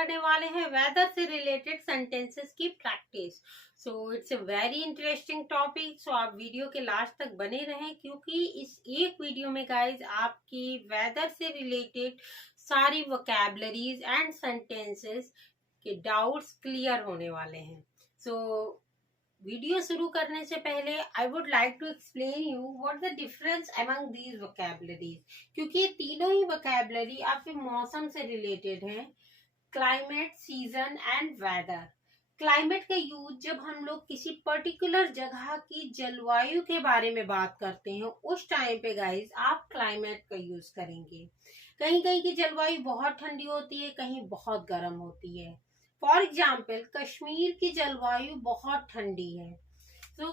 करने वाले हैं वेदर से रिलेटेड सेंटेंसेस की practice. So it's a very interesting topic. So आप वीडियो के लास्ट तक बने रहें, क्योंकि इस एक वीडियो में गाइज आपकी वेदर से रिलेटेड सारी वोकैबुलरीज एंड सेंटेंसेस के डाउट्स क्लियर होने वाले हैं। सो वीडियो शुरू करने से पहले I would like to explain you what the difference among these vocabularies, क्योंकि ये तीनों ही वोकैबुलरी आपके मौसम से रिलेटेड हैं। Climate, season and weather. Climate का यूज जब हम लोग किसी पर्टिकुलर जगह की जलवायु के बारे में बात करते हैं, उस टाइम पे गाइज आप क्लाइमेट का यूज करेंगे। कहीं कहीं की जलवायु बहुत ठंडी होती है, कहीं बहुत गर्म होती है। फॉर एग्जाम्पल कश्मीर की जलवायु बहुत ठंडी है। तो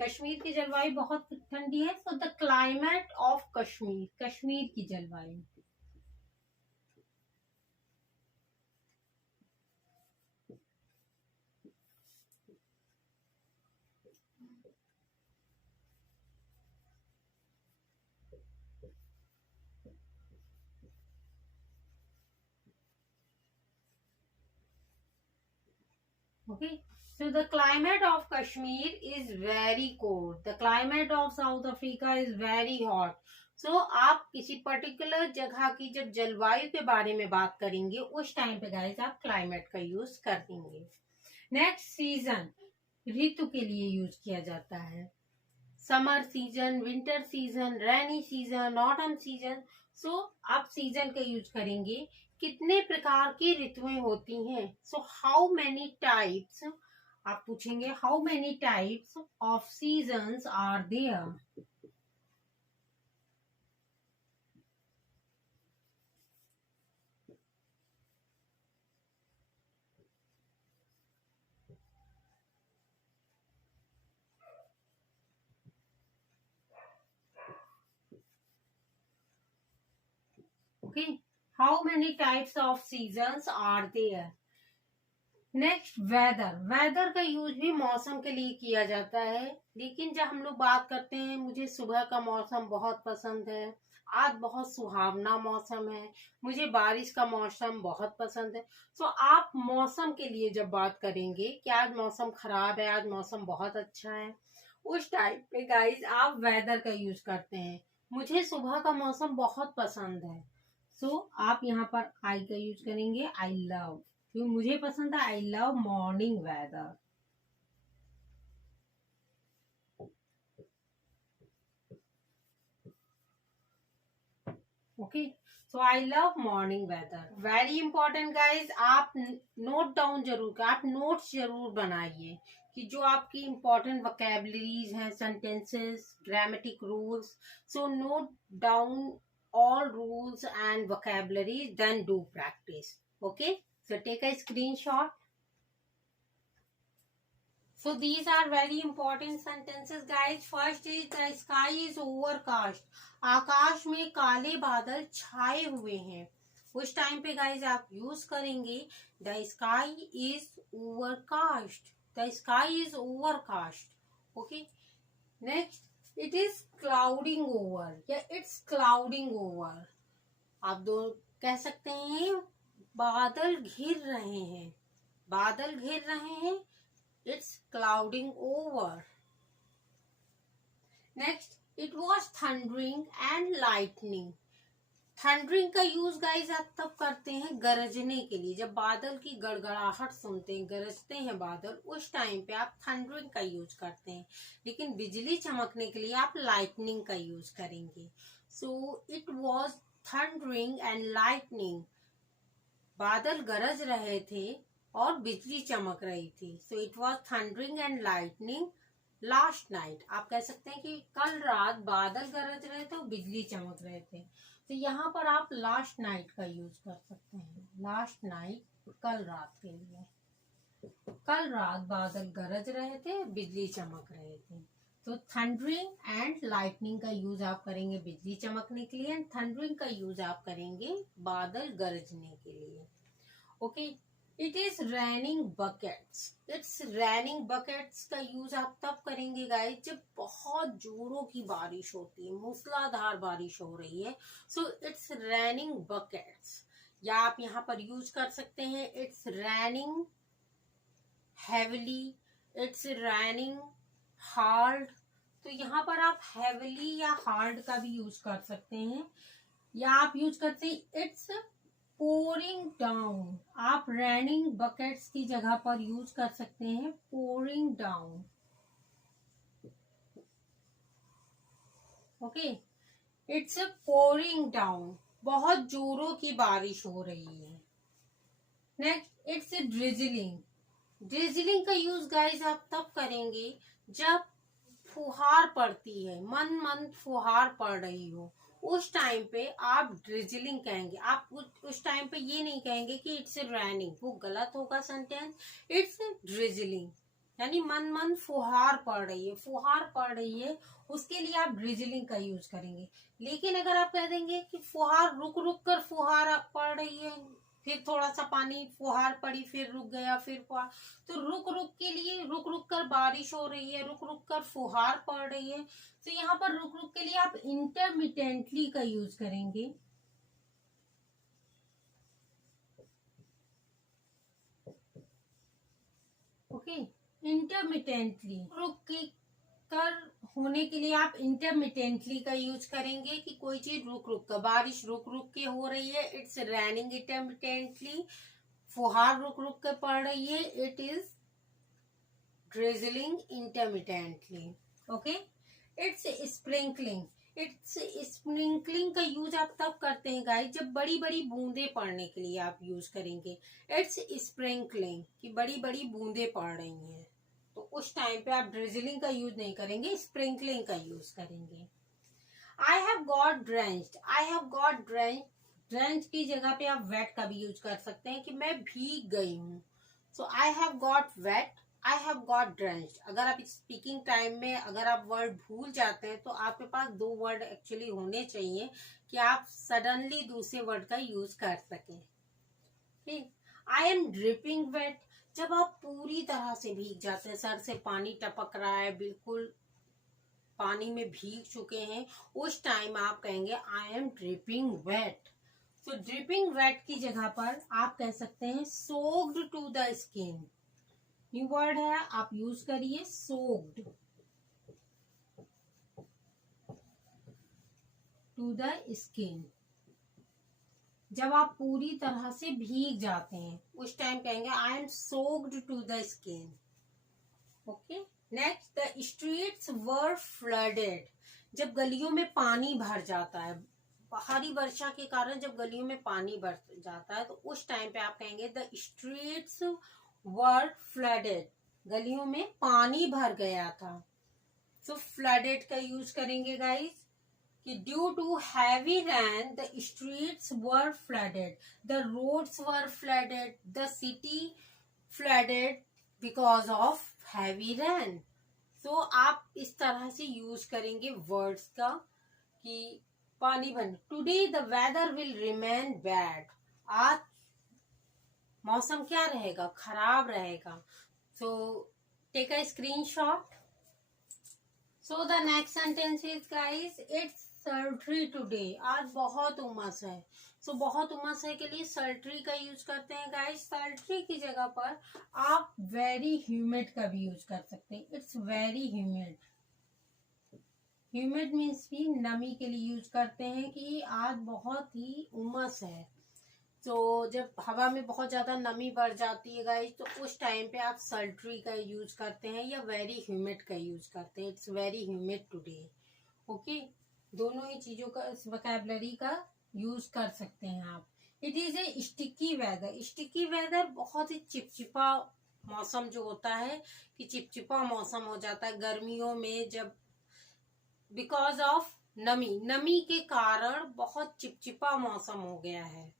कश्मीर की जलवायु बहुत ठंडी है, so the climate of Kashmir, Kashmir की जलवायु। Okay, so the climate of Kashmir is very cold. The climate of South Africa is very hot. So आप किसी पर्टिकुलर जगह की जब जलवायु के बारे में बात करेंगे, उस टाइम पे गाइस आप क्लाइमेट का यूज कर देंगे। नेक्स्ट, सीजन, ऋतु के लिए यूज किया जाता है। Summer season, winter season, rainy season, autumn season. So आप सीजन का यूज करेंगे। कितने प्रकार की ऋतुएं होती हैं? सो हाउ मेनी टाइप्स, आप पूछेंगे how many types of seasons are there. Okay, how many types of seasons are there? Next, weather. Weather का यूज भी मौसम के लिए किया जाता है, लेकिन जब हम लोग बात करते हैं मुझे सुबह का मौसम बहुत पसंद है, आज बहुत सुहावना मौसम है, मुझे बारिश का मौसम बहुत पसंद है। सो आप मौसम के लिए जब बात करेंगे कि आज मौसम खराब है, आज मौसम बहुत अच्छा है, उस टाइप पे गाइज आप वेदर का यूज करते हैं। मुझे सुबह का मौसम बहुत पसंद है, सो आप यहाँ पर आई का यूज करेंगे, आई लव, क्यों मुझे पसंद है, I love morning weather. Okay, so I love morning weather. Very important guys, आप नोट डाउन जरूर कर, आप नोट्स जरूर बनाइए कि जो आपकी इंपॉर्टेंट वोकैबुलरीज हैं, sentences, grammatic rules. So note down all rules and vocabularies, then do practice. Okay, so take a screenshot. So these are very important sentences guys. First is the sky is overcast. आकाश में काले बादल छाए हुए हैं। उस time पे guys आप use करेंगे the sky is overcast. The sky is overcast. Okay, next, it is clouding over या it's clouding over. आप दो कह सकते हैं बादल घिर रहे हैं, बादल घिर रहे हैं, it's clouding over. Next, it was thundering and lightning. Thundering का यूज गाइज आप तब करते हैं गरजने के लिए, जब बादल की गड़गड़ाहट सुनते हैं, गरजते हैं बादल, उस टाइम पे आप थंडरिंग का यूज करते हैं। लेकिन बिजली चमकने के लिए आप लाइटनिंग का यूज करेंगे। So it was thundering and lightning. बादल गरज रहे थे और बिजली चमक रही थी। So it was thundering and lightning last night. आप कह सकते हैं कि कल रात बादल गरज रहे थे और बिजली चमक रहे थे। तो यहाँ पर आप लास्ट नाइट का यूज कर सकते हैं। लास्ट नाइट, कल रात के लिए। कल रात बादल गरज रहे थे, बिजली चमक रहे थे। तो थंडरिंग एंड लाइटनिंग का यूज आप करेंगे बिजली चमकने के लिए, एंड थंडरिंग का यूज आप करेंगे बादल गरजने के लिए। Okay, it is raining buckets. It's raining buckets का यूज आप तब करेंगे गाइस जब बहुत जोरों की बारिश होती है, मूसलाधार बारिश हो रही है। So it's raining buckets. या आप यहाँ पर यूज कर सकते हैं it's raining heavily, it's raining hard. तो यहाँ पर आप हैविली या हार्ड का भी यूज कर सकते हैं, या आप यूज करते हैं इट्स पोरिंग डाउन। आप रैनिंग बकेट्स की जगह पर यूज कर सकते हैं pouring down. Okay, it's pouring down, बहुत जोरों की बारिश हो रही है। Next, it's drizzling. ड्रिजलिंग का यूज गाइस आप तब करेंगे जब फुहार पड़ती है, मन फुहार पड़ रही हो, उस टाइम पे आप ड्रिजलिंग कहेंगे। आप उस टाइम पे ये नहीं कहेंगे कि इट्स रैनिंग, वो गलत होगा सेंटेंस। इट्स ड्रिजलिंग यानी मन फुहार पड़ रही है, फुहार पड़ रही है, उसके लिए आप ड्रिजलिंग का यूज करेंगे। लेकिन अगर आप कह देंगे कि फुहार रुक रुक कर फुहार पड़ रही है, फिर थोड़ा सा पानी फुहार पड़ी फिर रुक गया फिर फुहार, तो रुक रुक के लिए रुक रुक कर बारिश हो रही है, रुक रुक कर फुहार पड़ रही है, तो यहाँ पर रुक रुक के लिए आप इंटरमिटेंटली का यूज करेंगे। ओके, इंटरमिटेंटली रुक के कर होने के लिए आप इंटरमिटेंटली का यूज करेंगे कि कोई चीज रुक रुक कर, बारिश रुक रुक के हो रही है, इट्स रैनिंग इंटरमिटेंटली। फुहार रुक रुक कर पड़ रही है, it is drizzling intermittently. Okay, it's sprinkling. It's sprinkling का यूज आप तब करते हैं गाइस जब बड़ी बड़ी बूंदे पड़ने के लिए आप यूज करेंगे। इट्स स्प्रिंकलिंग कि बड़ी बड़ी बूंदे पड़ रही हैं, तो उस टाइम पे आप ड्रिजलिंग का यूज नहीं करेंगे, स्प्रिंकलिंग का यूज करेंगे। आई have got drenched. I have got drenched, drench की जगह पे आप वेट का भी यूज कर सकते हैं कि मैं भीग गई हूँ। So I have got wet, I have got drenched. अगर आप स्पीकिंग टाइम में अगर आप वर्ड भूल जाते हैं तो आपके पास दो वर्ड एक्चुअली होने चाहिए कि आप सडनली दूसरे वर्ड का यूज कर सकें। ठीक, आई एम ड्रिपिंग वेट, जब आप पूरी तरह से भीग जाते हैं, सर से पानी टपक रहा है, बिल्कुल पानी में भीग चुके हैं, उस टाइम आप कहेंगे आई एम ड्रिपिंग वेट। तो ड्रिपिंग वेट की जगह पर आप कह सकते हैं soaked to the skin. New word है, आप यूज करिए सोक्ड टू द स्किन। जब आप पूरी तरह से भीग जाते हैं उस टाइम कहेंगे I am soaked to the skin. Okay, next, the streets were flooded. जब गलियों में पानी भर जाता है, भारी वर्षा के कारण जब गलियों में पानी भर जाता है, तो उस टाइम पे आप कहेंगे द स्ट्रीट्स वर फ्लडेड, गलियों में पानी भर गया था। सो फ्लडेड का यूज करेंगे गाइस कि due to heavy rain the streets were flooded, the roads were flooded, the city flooded because of heavy rain. तो आप इस तरह से यूज करेंगे वर्ड्स का कि पानी भर। Today the weather will remain bad, आज मौसम क्या रहेगा, खराब रहेगा। So take a screenshot. So the next sentence is guys it's sultry today, आज बहुत उमस है। सो बहुत उमस है के लिए sultry का यूज करते हैं गाइस। sultry की जगह पर आप वेरी ह्यूमिड का भी यूज कर सकते हैं, it's very humid. Humid means भी नमी के लिए यूज करते हैं कि आज बहुत ही उमस है। तो जब हवा में बहुत ज्यादा नमी बढ़ जाती है गाइस, तो उस टाइम पे आप sultry का यूज करते हैं या वेरी ह्यूमिड का यूज करते हैं, it's very humid today. Okay, दोनों ही चीजों का इस वोकैबुलरी का यूज कर सकते हैं आप। It is a sticky weather. Sticky weather बहुत ही चिपचिपा मौसम जो होता है कि चिपचिपा मौसम हो जाता है गर्मियों में, जब बिकॉज ऑफ नमी, नमी के कारण बहुत चिपचिपा मौसम हो गया है।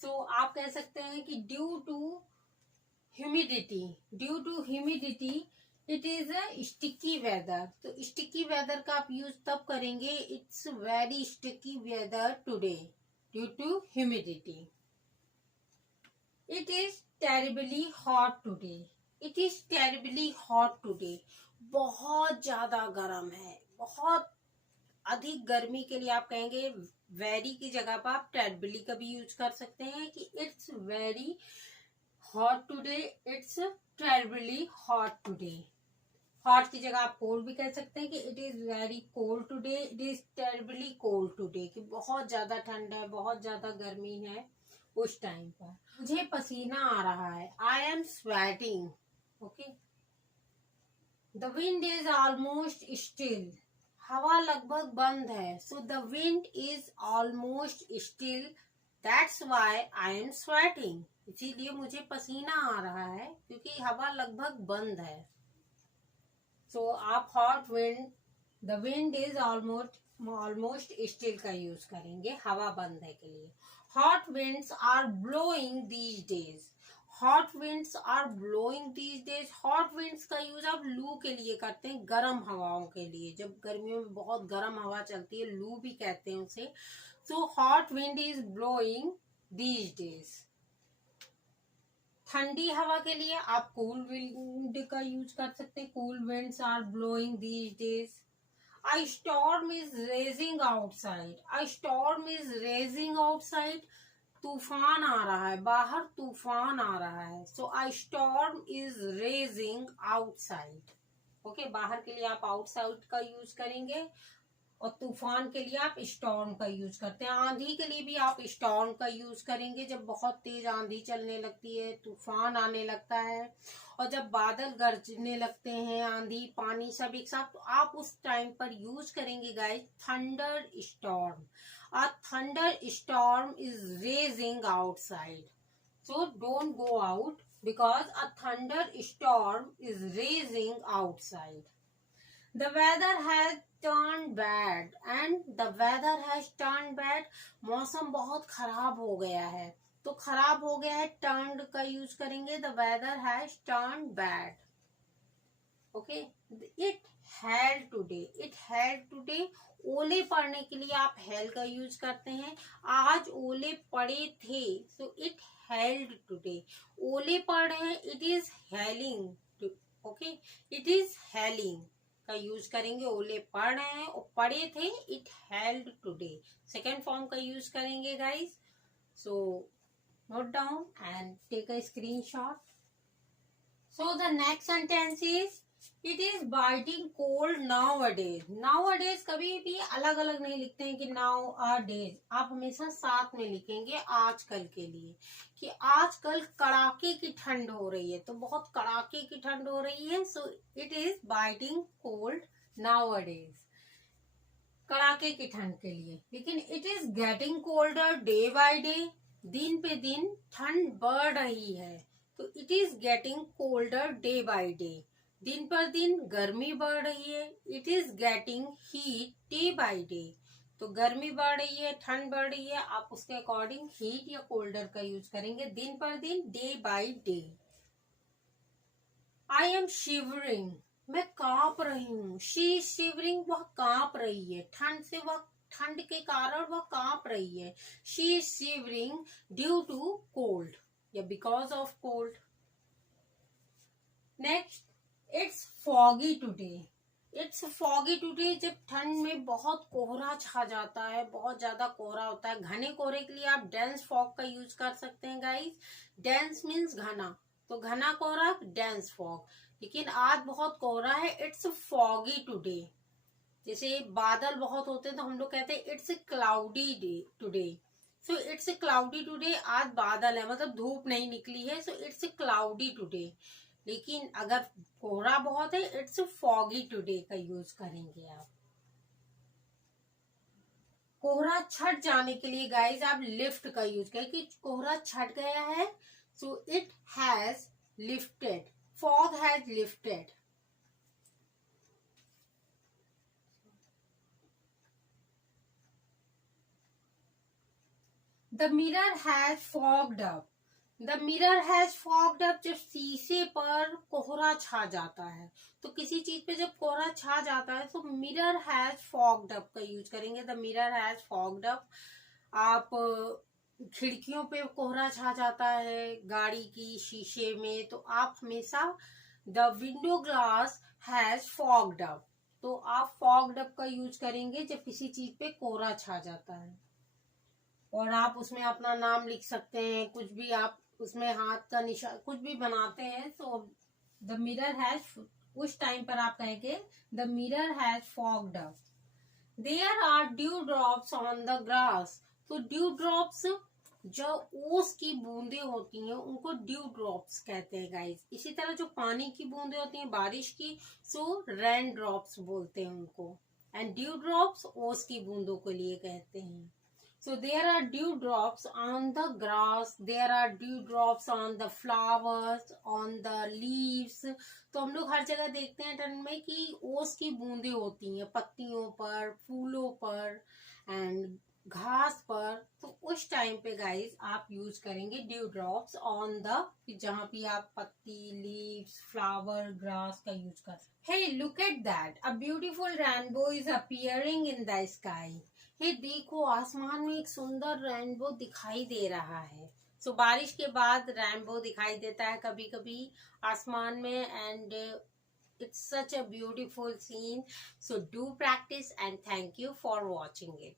सो आप कह सकते हैं कि due to humidity, due to humidity it is a sticky weather. तो स्टिकी वेदर का आप यूज तब करेंगे it's very sticky weather today due to humidity. It is terribly hot today, it is terribly hot today, बहुत ज्यादा गर्म है, बहुत अधिक गर्मी के लिए आप कहेंगे वेरी की जगह पर आप टेरिबली का भी यूज कर सकते हैं कि it's very hot today, it's terribly hot today. Hot की जगह आप कोल्ड भी कह सकते हैं कि it is very cold today, it is terribly cold today, कि बहुत ज्यादा ठंड है, बहुत ज्यादा गर्मी है उस टाइम पर। मुझे पसीना आ रहा है, I am sweating. Okay, the wind is almost still, हवा लगभग बंद है, so the wind is almost still, that's why I am sweating, इसीलिए मुझे पसीना आ रहा है क्योंकि हवा लगभग बंद है। सो आप hot wind, the wind is almost still का यूज करेंगे हवा बंद है के लिए। Hot winds are blowing these days, hot winds are blowing these days, hot winds का यूज आप लू के लिए करते हैं, गर्म हवाओं के लिए, जब गर्मियों में बहुत गर्म हवा चलती है, लू भी कहते हैं उसे। So hot wind is blowing these days. ठंडी हवा के लिए आप कूल विंड का यूज कर सकते हैं, cool winds are blowing these days. A storm is raging outside, a storm is raging outside, तूफान आ रहा है, बाहर तूफान आ रहा है, सो a storm is raging outside। Okay, बाहर के लिए आप आउटसाइड का यूज करेंगे और तूफान के लिए आप स्टॉर्म का यूज करते हैं। आंधी के लिए भी आप स्टॉर्म का यूज करेंगे, जब बहुत तेज आंधी चलने लगती है, तूफान आने लगता है और जब बादल गरजने लगते हैं, आंधी पानी सब एक साथ, तो आप उस टाइम पर यूज करेंगे guys thunder storm. A thunder storm is raising outside, so don't go out because a thunder storm is raising outside. The weather has turned bad and the weather has turned bad, मौसम बहुत खराब हो गया है, तो खराब हो गया है turned का यूज करेंगे, the weather has turned bad। Okay, it hailed today, it hailed today, ओले पड़ने के लिए आप hail का यूज करते हैं, आज ओले पड़े थे, so it hailed today, ओले पड़ रहे हैं, it is hailing, okay, it is hailing का यूज करेंगे, ओले पड़ रहे हैं और पड़े थे, it hailed today. Second form का यूज करेंगे guys, so note down and take a screenshot. So the next sentence is it is biting cold nowadays. Nowadays कभी भी अलग अलग नहीं लिखते हैं कि नाउ अ डेज, आप हमेशा साथ में लिखेंगे आजकल के लिए, कि आजकल कड़ाके की ठंड हो रही है, तो बहुत कड़ाके की ठंड हो रही है, so it is biting cold now a days, कड़ाके की ठंड के लिए। लेकिन it is getting colder day by day, दिन पे दिन ठंड बढ़ रही है, तो it is getting colder day by day, दिन पर दिन गर्मी बढ़ रही है। It is getting heat day by day, तो गर्मी बढ़ रही है, ठंड बढ़ रही है, आप उसके अकॉर्डिंग हीट या कोल्डर का यूज करेंगे, दिन पर दिन, day by day. I am shivering, मैं कांप रही हूँ, शी शिवरिंग, वह कांप रही है, ठंड से, वह ठंड के कारण वह कांप रही है, she shivering due to cold या because of cold. Next, it's foggy today, it's foggy today, जब ठंड में बहुत कोहरा छा जाता है, बहुत ज्यादा कोहरा होता है, घने कोहरे के लिए आप डेंस फॉग का यूज कर सकते हैं गाइस। डेंस मीन्स घना, तो घना कोहरा डेंस फॉग, लेकिन आज बहुत कोहरा है, इट्स फॉगी टुडे। जैसे बादल बहुत होते हैं तो हम लोग कहते हैं it's cloudy day today, so it's cloudy today, आज बादल है, मतलब धूप नहीं निकली है, सो इट्स क्लाउडी टुडे। लेकिन अगर कोहरा बहुत है, इट्स फॉगी टुडे का यूज करेंगे आप। कोहरा छट जाने के लिए गाइज आप लिफ्ट का यूज करें, कि कोहरा छट गया है, so it has lifted, fog has lifted. The mirror has fogged up, the mirror has fogged up, जब शीशे पर कोहरा छा जाता है, तो किसी चीज पे जब कोहरा छा जाता है तो मिरर हैज फॉग्ड अप का यूज करेंगे, the mirror has fogged up. आप खिड़कियों पे कोहरा छा जाता है, गाड़ी की शीशे में, तो आप हमेशा the window glass has fogged up, तो आप फॉग्ड अप का यूज करेंगे जब किसी चीज पे कोहरा छा जाता है। और आप उसमें अपना नाम लिख सकते हैं, कुछ भी आप उसमें हाथ का निशान कुछ भी बनाते हैं। सो द मिरर हैज, उस टाइम पर आप कहेंगे the mirror has fogged up. There are dew drops on the grass. तो ड्यू ड्रॉप्स, जो ओस की बूंदे होती हैं उनको ड्यू ड्रॉप्स कहते हैं गाइस। इसी तरह जो पानी की बूंदे होती हैं बारिश की, सो रेन ड्रॉप्स बोलते हैं उनको। एंड ड्यू ड्रॉप्स ओस की बूंदों के लिए कहते हैं। So there are dew drops on the grass, there are dew drops on the flowers, on the leaves। तो हम लोग हर जगह देखते हैं ठंड में कि ओस की बूंदें होती हैं पत्तियों पर, फूलों पर एंड घास पर। तो उस टाइम पे गाइस आप यूज करेंगे ड्यू ड्रॉप्स ऑन द, जहाँ भी आप पत्ती, लीव्स, फ्लावर, ग्रास का यूज कर। Hey look at that, a beautiful rainbow is appearing in the sky. Hey देखो, आसमान में एक सुंदर रेनबो दिखाई दे रहा है। सो बारिश के बाद रेनबो दिखाई देता है कभी कभी आसमान में, and it's such a beautiful scene. So do practice and thank you for watching it.